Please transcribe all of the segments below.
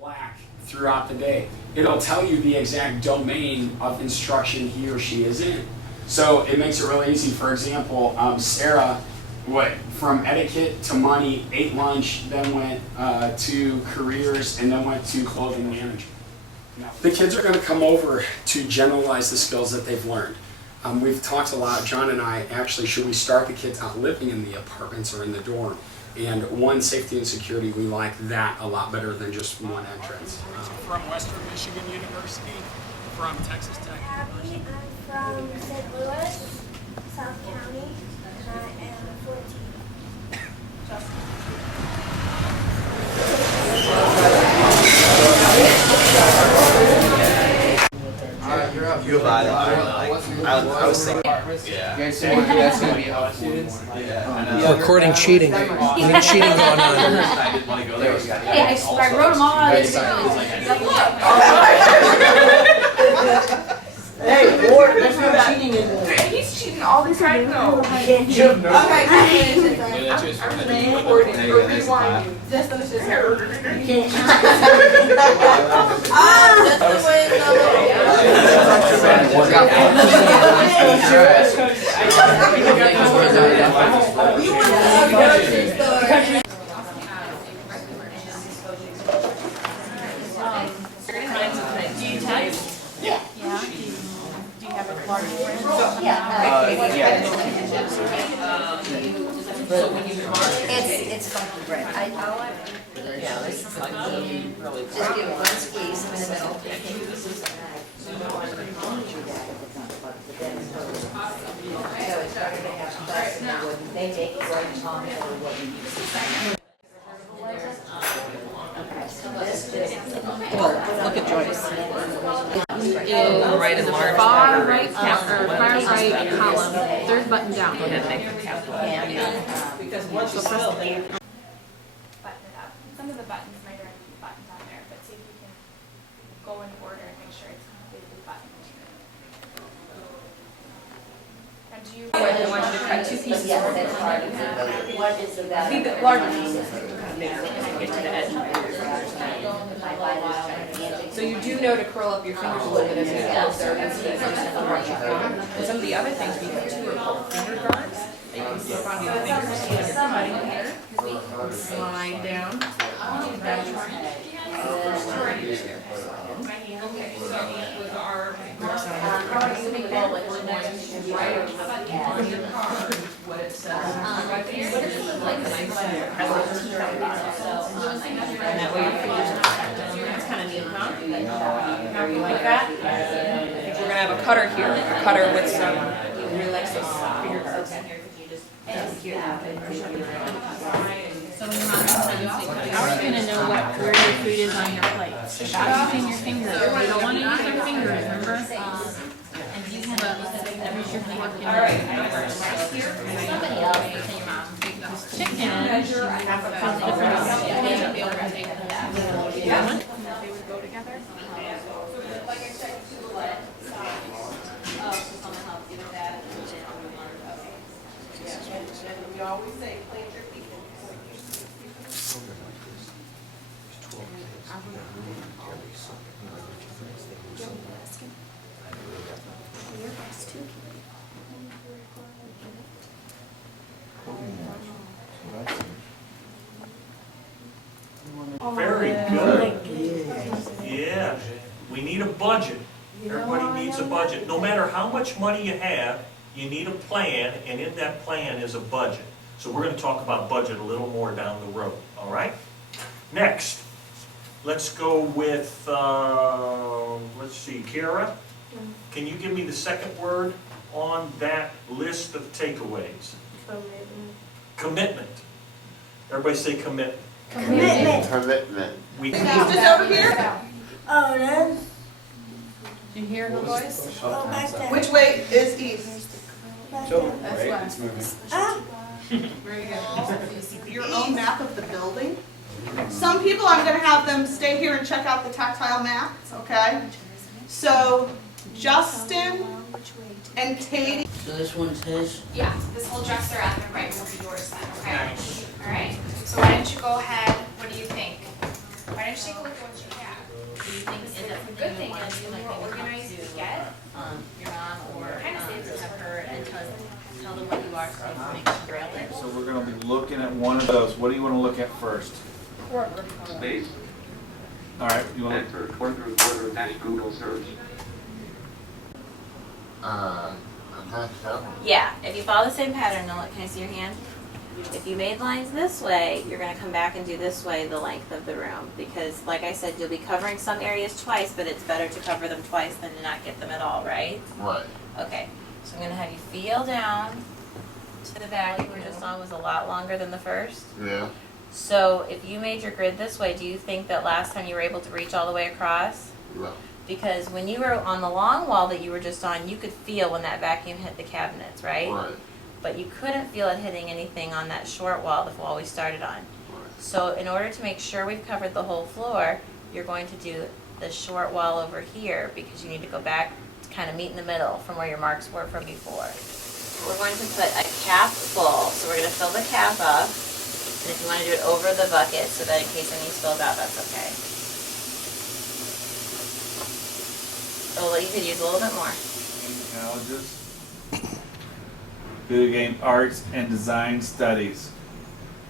black throughout the day. It'll tell you the exact domain of instruction he or she is in. So it makes it really easy. For example, Sarah went from etiquette to money, ate lunch, then went to careers, and then went to clothing management. Now, the kids are going to come over to generalize the skills that they've learned. We've talked a lot, John and I, actually, should we start the kids out living in the apartments or in the dorm? And one, safety and security, we like that a lot better than just one entrance. From Western Michigan University, from Texas Tech University. I'm from St. Louis, South County, and I am 14. You lied. I was thinking. Yeah. You guys see what that's going to be helpful students? Yeah. Recording cheating. Any cheating going on? I didn't want to go there. Hey, I wrote them all out. Hey, Ward, there's no cheating in there. He's cheating all the time. No. You have no. I'm recording. Rewind. Just let us just hear. That's the way it's Do you text? Yeah. Yeah. Do you have a large friend? So when you mark, It's funky bread. Yeah, this is funky. Just give one squeeze in the middle. So it started to have crust and it wouldn't, they make it right on it or wouldn't. Okay, so this, look at Joyce. Is far right column, third button down. Go ahead, make them capital. because once you spell button it up. Some of the buttons might already be buttons on there, but see if you can go in order and make sure it's completely buttoned. And do you I want you to cut two pieces. Yeah, that's hard. What is the value? Leave it larger pieces. Get to the edge. So you do know to curl up your fingers a little bit as you go there instead of just the marching form. And some of the other things we have too are called finger guards. That you can slip on your fingers. So if you're cutting here, slide down. With our on your card, what it says. And that way your fingers are protected. That's kind of neat, huh? You like that? I think we're going to have a cutter here. A cutter with some really nice finger guards. So when your mom comes home, how are you going to know where your food is on your plate? Without using your fingers. You don't want to use your fingers, remember? And you have use your fork and somebody else will tell your mom. Because chicken has different Yeah. They would go together. Like I said, help you with that. We always say, plant your feet. Very good. Yeah, we need a budget. Everybody needs a budget. No matter how much money you have, you need a plan, and in that plan is a budget. So we're going to talk about budget a little more down the road, all right? Next, let's go with, let's see, Kara, can you give me the second word on that list of takeaways? Commitment. Everybody say commitment. Commitment. We Just over here? Oh, then. Do you hear the voice? Oh, back there. Which way is east? Back there. That's west. Ah. Very good. Your own map of the building. Some people, I'm going to have them stay here and check out the tactile maps, okay? So, Justin and Katie. So this one's his? Yeah, this whole dresser on the right will be yours then, okay? Alright, so why don't you go ahead, what do you think? Why don't you take a look at what you have? Do you think is that The something good you thing want is, to do, the like more maybe talk organized you to get, your mom or Kinda saves us have work. her and tell them what you are so they can make a trailer? So we're gonna be looking at one of those. What do you wanna look at first? Space. All right, you wanna, Enter quarter dash Google search. Yeah, if you follow the same pattern, now look, can I see your hand? If you made lines this way, you're gonna come back and do this way the length of the room. Because like I said, you'll be covering some areas twice, but it's better to cover them twice than to not get them at all, right? Right. Okay, so I'm gonna have you feel down to the back you were just on was a lot longer than the first. Yeah. So if you made your grid this way, do you think that last time you were able to reach all the way across? No. Because when you were on the long wall that you were just on, you could feel when that vacuum hit the cabinets, right? Right. But you couldn't feel it hitting anything on that short wall, the wall we started on. So in order to make sure we've covered the whole floor, you're going to do the short wall over here because you need to go back to kind of meet in the middle from where your marks were from before. We're going to put a cap full, so we're going to fill the cap up. And if you want to do it over the bucket so that in case any spills out, that's okay. Oh, you could use a little bit more. Technologist. Video game arts and design studies.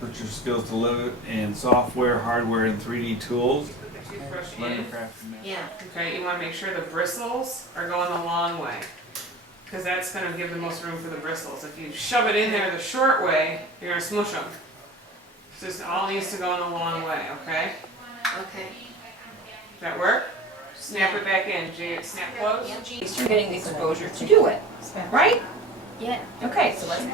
Put your skills to live in software, hardware, and 3D tools. Learn to craft and Yeah. Okay, you wanna make sure the bristles are going the long way. Cause that's gonna give the most room for the bristles. If you shove it in there the short way, you're gonna smush them. So it all needs to go in the long way, okay? Okay. Does that work? Snap it back in. Snap close? At least you're getting the exposure to do it, right? Yeah. Okay, so let's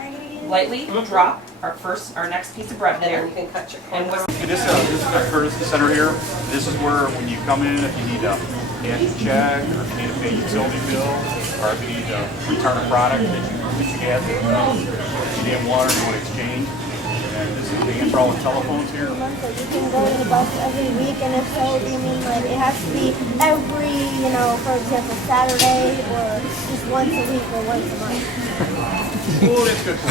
lightly drop our next piece of bread there. You can cut your And what's This is the courtesy center here. This is where when you come in, if you need a cash check, or if you need to pay a utility bill, or if you need to return a product that you get, you need water, you want to exchange. And this is the answer all the telephones here. So you can go to the bus every week, and if so, do you mean like it has to be every, for example, Saturday, or just once a week or once a month? Oh, that's good. We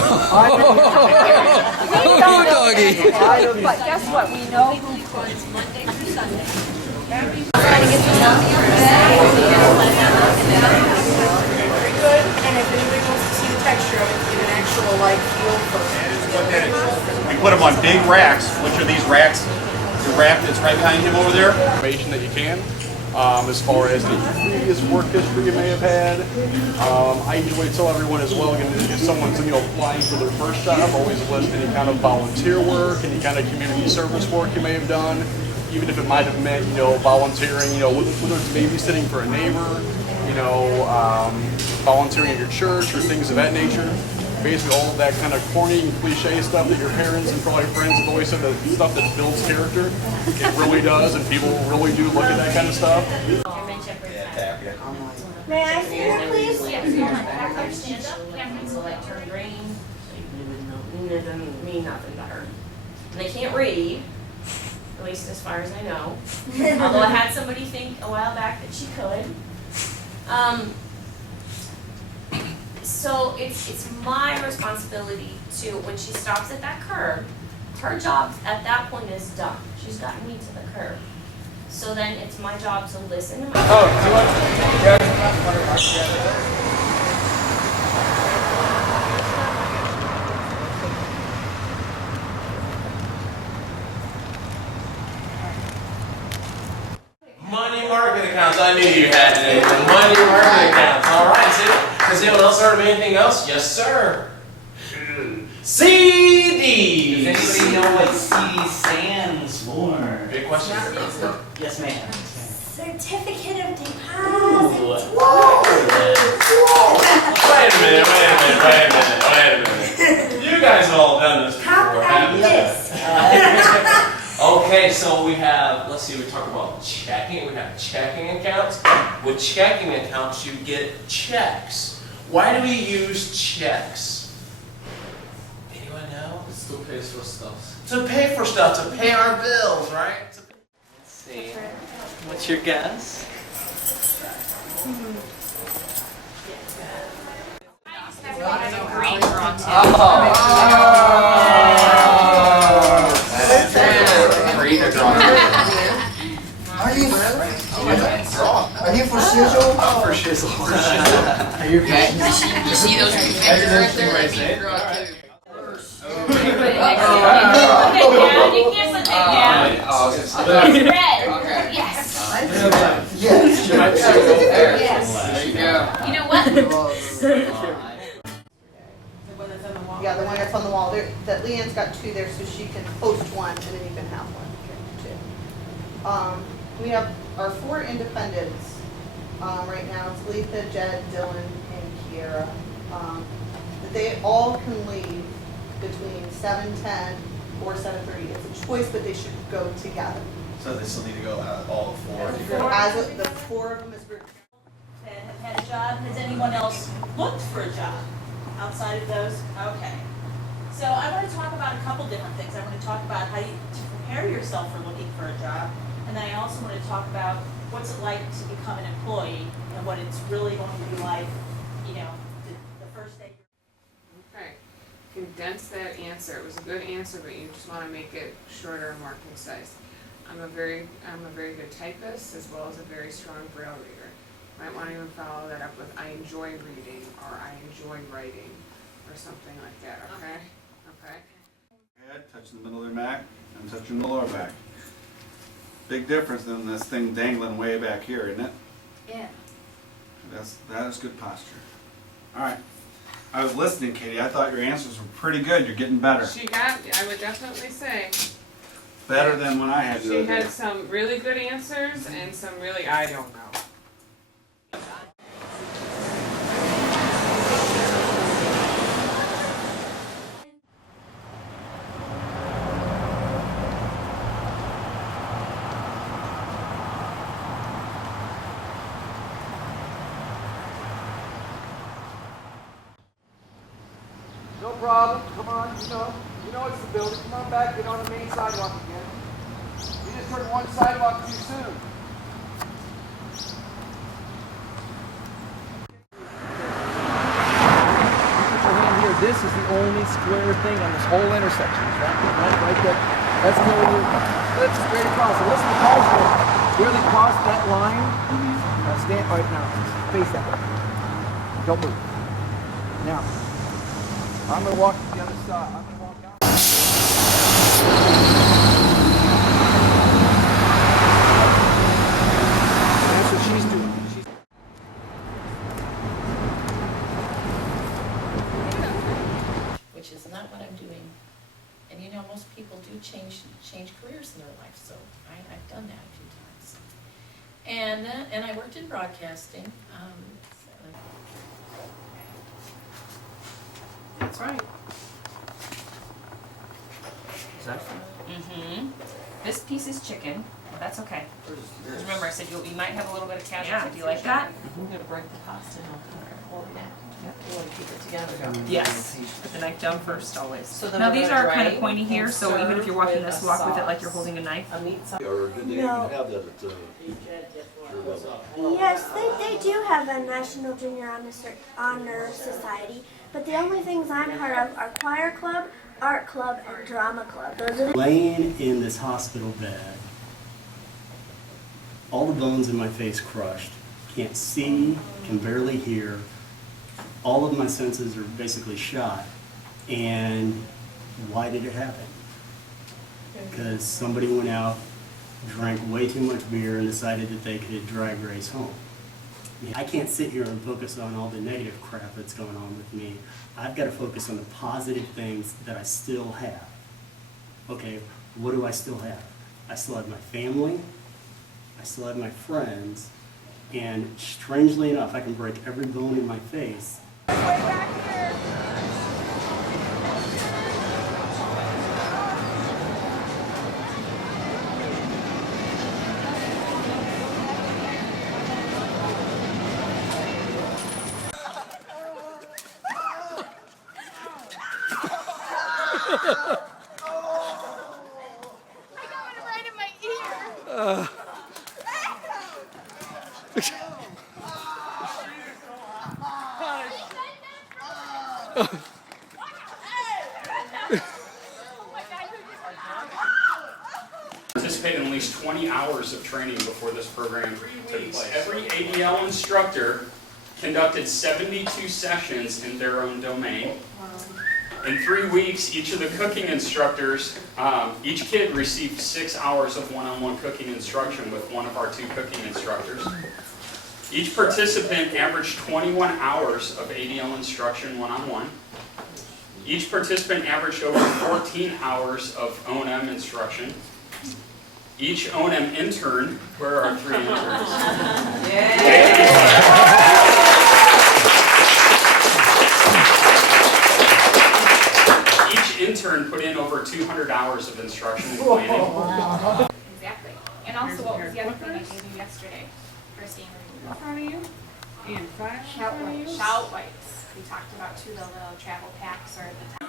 don't know, Doggy. but guess what? We know who funds Monday through Sunday. Very good, and if anybody wants to see the texture of it, get an actual feel for it. We put them on big racks, which are these racks. The rack that's right behind him over there. Information that you can, as far as the previous work history you may have had. I usually tell everyone as well, if someone's applying for their first job, always list any kind of volunteer work, any kind of community service work you may have done, even if it might have meant volunteering, whether it's babysitting for a neighbor, volunteering at your church or things of that nature. Basically all of that kind of corny and cliche stuff that your parents and probably friends have always said, that stuff that builds character. It really does, and people really do look at that kind of stuff. May I see her, please? Stand up, so like turn green. It doesn't mean nothing to her. And they can't read, at least as far as I know. Although I had somebody think a while back that she could. So it's my responsibility to, when she stops at that curb, her job at that point is done. She's gotten me to the curb. So then it's my job to listen to Money market accounts. I knew you had it. Money market accounts. All right. Has anyone else heard of anything else? Yes, sir. CDs. Does anybody know what CD stands for? Big question. Yes, ma'am. Certificate of Deposit. Whoa. Wait a minute. You guys have all done this before. How about this? Okay, so we have, let's see, we talk about checking. We have checking accounts. With checking accounts, you get checks. Why do we use checks? Anyone know? It still pays for stuff. To pay for stuff, to pay our bills, right? Let's see. What's your guess? Green or Are you for shizzle? For shizzle. Are you You see those two fingers right there? That means you're on too. You can't put that down. Red. Okay. Yes. Yes. There you go. You know what? Yeah, the one that's on the wall. That Leanne's got two there, so she can post one, and then you can have one. Too. We have our 4 independents right now. It's Letha, Jed, Dylan, and Kiera. They all can leave between 7:10 or 7:30. It's a choice, but they should go together. So they still need to go out all 4? As the 4 of them is group. That have had a job, has anyone else looked for a job outside of those? Okay. So I want to talk about a couple different things. I want to talk about how you to prepare yourself for looking for a job, and then I also want to talk about what's it like to become an employee and what it's really going to be like, you know, the first day. Okay, condense that answer. It was a good answer, but you just want to make it shorter and more concise. I'm a very good typist as well as a very strong braille reader. Might want to even follow that up with I enjoy reading or I enjoy writing or something like that, okay? Okay. Head, touching the middle of their back, and touching the lower back. Big difference than this thing dangling way back here, isn't it? Yeah. That is good posture. All right. I was listening, Katie. I thought your answers were pretty good. You're getting better. I would definitely say. Better than when I had to. She had some really good answers and some really, I don't know. No problem. Come on, you know it's the building. Come on back, get on the main sidewalk again. You just turned one sidewalk too soon. Put your hand here. This is the only square thing on this whole intersection. Right there. That's that's straight across. And listen to the cars here. Barely cross that line. Now stand right now. Face that way. Don't move. Now. I'm going to walk to the other side. I'm going to walk out. That's what she's doing. Which is not what I'm doing. And you know, most people do change careers in their life, so I've done that a few times. And I worked in broadcasting. That's right. Is that Mm-hmm. This piece is chicken. Well, that's okay. Remember, I said you might have a little bit of cashew. Yeah. Do you like that? I'm going to break the pasta and I'll hold it down. You want to keep it together. Yes. Put the knife down first, always. So then Now we're these gonna are kind of drain pointy here, and so even if you're walking this, serve walk with it with like you're holding a knife. A meat sauce. Or did they even No. have that at Yes, they do have a National Junior Honor Society, but the only things I'm part of are choir club, art club, and drama club. Those are the Laying in this hospital bed, all the bones in my face crushed, can't see, can barely hear, all of my senses are basically shot. And why did it happen? Because somebody went out, drank way too much beer, and decided that they could drag Grace home. I can't sit here and focus on all the negative crap that's going on with me. I've got to focus on the positive things that I still have. Okay, what do I still have? I still have my family, I still have my friends, and strangely enough, I can break every bone in my face. Participate in at least 20 hours of training before this program took place. Every ADL instructor conducted 72 sessions in their own domain. In 3 weeks, each of the cooking instructors, each kid received 6 hours of one-on-one cooking instruction with one of our 2 cooking instructors. Each participant averaged 21 hours of ADL instruction one-on-one. Each participant averaged over 14 hours of O&M instruction. Each O&M intern, where are our 3 interns? Each intern put in over 200 hours of instruction and planning. Exactly. And also, what was the other thing I gave you yesterday? Christine, in front of you? And file in Shout front of you? wipes. Shout wipes. We talked about too, the little travel packs or the